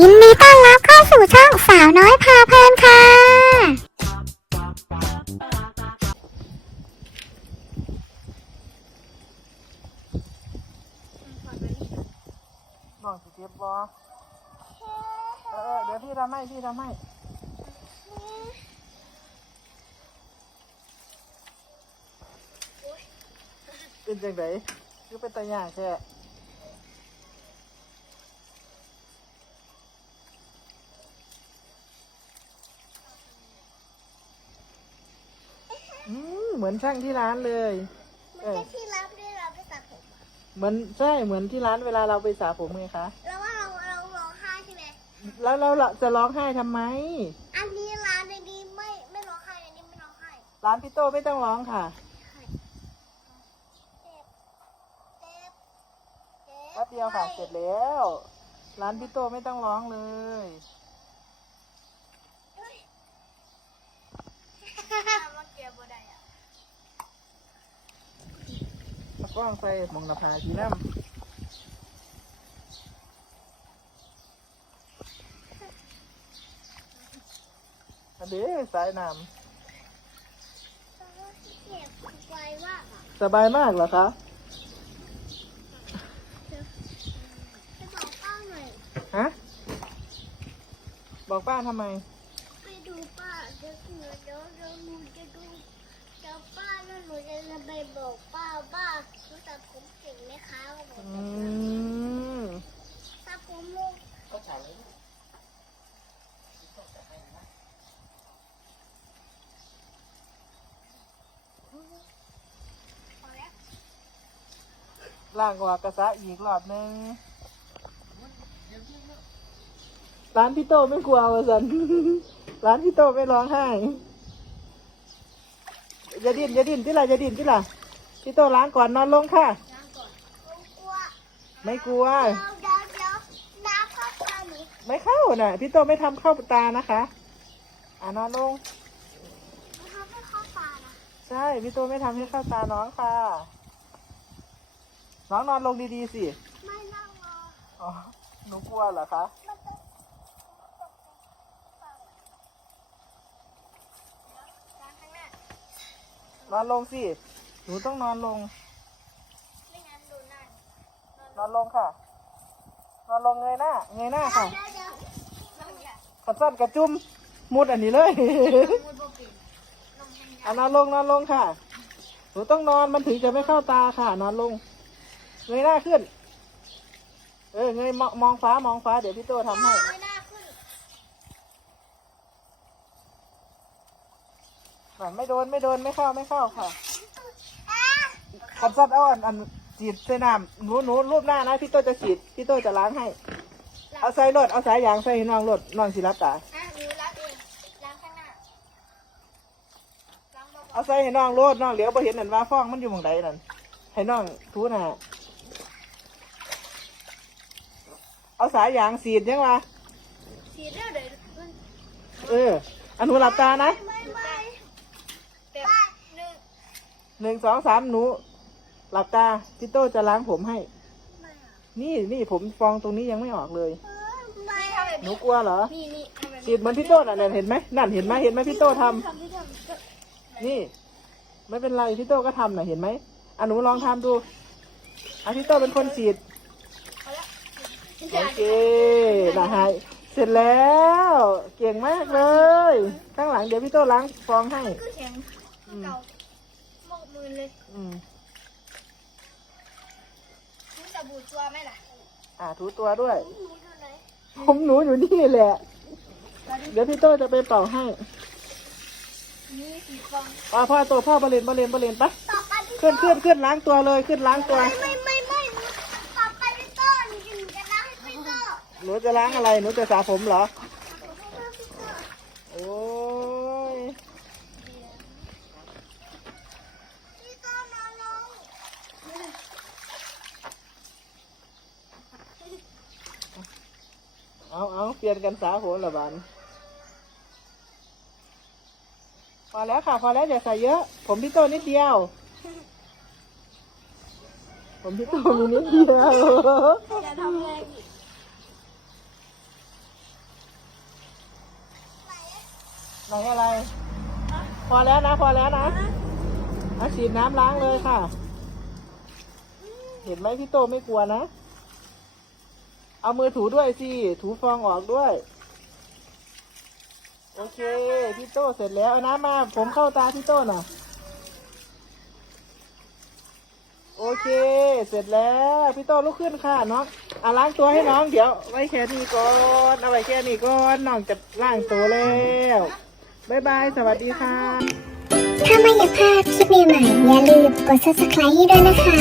ยินดีต้อนรับเข้าสู่ช่องสาวน้อยพาเพลินค่ะ น้องสิเจ็บบ่เอเออเดี๋ยวพี่ทำให้พี่ทำให้เป็นจังไดคือเป็นตาย่าแค่อื มเหมือนช่างที่ร้านเลย เออ ที่รับได้เราไปตัดผมอะเหมือนใช่เหมือนที่ร้านเวลาเราไปสระผมไงคะ แล้วว่าเราเราร้องไห้ใช่ไหมแล้วเราจะร้องไห้ทำไม อันนี้ร้านในนี้ไม่ไม่ร้องไห้อันนี้ไม่ร้องไห้ ร้านพี่โตไม่ต้องร้องค่ะเจ็บเจ็บเจ็บแป๊บเดียวค่ะ เสร็จแล้ว ร้านพี่โตไม่ต้องร้องเลย เฮ้ยมันเก็บบ่ได้อะ ตะ กร้องใส่มองหนาผาทีน้ำอันนี้สายน้ำสบายมากเหรอคะจะบอกป้าหน่อยฮะบอกป้าทำไม ไปดูป้าเดี๋ยวหนูเดี๋ยวเดี๋ยวหนูจะดูเดี๋ยวป้าแล้วหนูจะไปบอกป้าว่าหนูตัดผมเก่งไหมคะบอก อืม ตัดผมลง พอแล้ว ล่างกว่ากระซะอีกรอบนึงร้านพี่โตไม่กลัววะสัน ร้านพี่โตไม่ร้องไห้อย่าดิ้นอย่าดิ้นที่ละอย่าดิ้นที่ละพี่โตล้างก่อนนอนลงค่ะน้ำก่อนกลัวไม่กลัวเดี๋ยวเดี๋ยวเดี๋ยวน้ำเข้าตาหนูไม่เข้าน่ะ พี่โตไม่ทำเข้าตานะคะอ่านอนลงมันทำให้เข้าตานะใช่ พี่โตไม่ทำให้เข้าตาน้องค่ะ น้องนอนลงดีๆสิ ไม่นั่งรออ๋อ หนูกลัวเหรอคะ มันจะล้างข้างหน้านอนลงสิ หนูต้องนอนลง ไม่งั้นดูหน้านอนลงค่ะ นอนลงเงยหน้า เงยหน้าค่ะเดี๋ยวเดี๋ยวน้องอย่าขัดสั้นกระจุ่มมุดอันนี้เลยมุดบ่เป็นน้องแห้งอะนอนลงนอนลงค่ะ หนูต้องนอนมันถึงจะไม่เข้าตาค่ะ นอนลง เงยหน้าขึ้น เออเงยมองมองฟ้ามองฟ้าเดี๋ยวพี่โตทำให้ ไม่น่าขึ้นอะไม่โดนไม่โดนไม่เข้าไม่เข้าค่ะอะขัดสั้นเอาอันอันฉีดใส่น้ำหนูหนูรูปหน้านะพี่โตจะฉีดพี่โตจะล้างให้ เอาใส่รถเอาสายยางใส่ให้น้องรถน้องสิรับตา อะหนูล้างเองล้างข้างหน้าล้างเบาเอาใส่ให้น้องรถน้องเหลียวบ่เห็นนั่นว่าฟองมันอยู่หมองใดนั่นให้น้องทูน่ะ เอาสายยางสีดยังวะๆสีเรียวเดี๋ยวมันเอออันหนูหลับตานะไม่ไม่แต่หนึ่งหนึ่งสองสามหนู หลับตาพี่โตจะล้างผมให้ไม่อะนี่นี่ผมฟองตรงนี้ยังไม่ออกเลยเออไม่ทำแบบหนูกลัวเหรอ นี่นี่ทำแบบฉีดเหมือนพี่โตน่ะเนี่ยเห็นไหมนั่นเห็นไหมเห็นไหมพี่โตทำ ทำที่ทำก็นี่ ไม่เป็นไรพี่โตก็ทำน่ะเห็นไหมอะหนูลองทำดูอะพี่โตเป็นคนฉีดเอาละ โอเคนะฮะเสร็จแล้ว เก่งมากเลย ข้างหลังเดี๋ยวพี่โตล้างฟองให้ก็แข็งเก่าหมกมือเลยอืมมึงจะบูดตัวไหมล่ะอ่าถูตัวด้วยหนูอยู่ไหนผมหนูอยู่นี่แหละ เดี๋ยวพี่โตจะไปเป่าให้นี่สีฟองอ่าพ่อโตพ่อบาเลนบาเลนบาเลนปะต่อไปพี่ขึ้นขึ้นขึ้นล้างตัวเลยขึ้นล้างตัว ไม่ไม่ไม่ไม่ต่อไปพี่โต้หนูจะหนูจะล้างให้พี่โต้ ห นูจะล้างอะไร หนูจะสระผมเหรอ โอ้ยเอาเอาเปลี่ยนกันสาผมละบานพอแล้วค่ะ พอแล้วอย่าใส่เยอะ ผมพี่โตนิดเดียว ผมพี่โตมีนิดเดียว อย่าทำแรงอีก ไหนอะไร พอแล้วนะ พอแล้วนะเอาฉีดน้ำล้างเลยค่ะ เห็นไหมพี่โตไม่กลัวนะ เอามือถูด้วยสิ ถูฟองออกด้วย โอเค พี่โตเสร็จแล้วเอาน้ำมา ผมเข้าตาพี่โตหน่อยโอเค เสร็จแล้ว พี่โตลุกขึ้นค่ะน้องอะล้างตัวให้น้อง เดี๋ยวไว้แค่นี้ก่อน เอาไว้แค่นี้ก่อน น้องจะล้างตัวแล้ว บ๊ายบาย สวัสดีค่ะ ถ้าไม่อยากพลาดคลิปใหม่ๆอย่าลืมกด subscribe ให้ด้วยนะคะ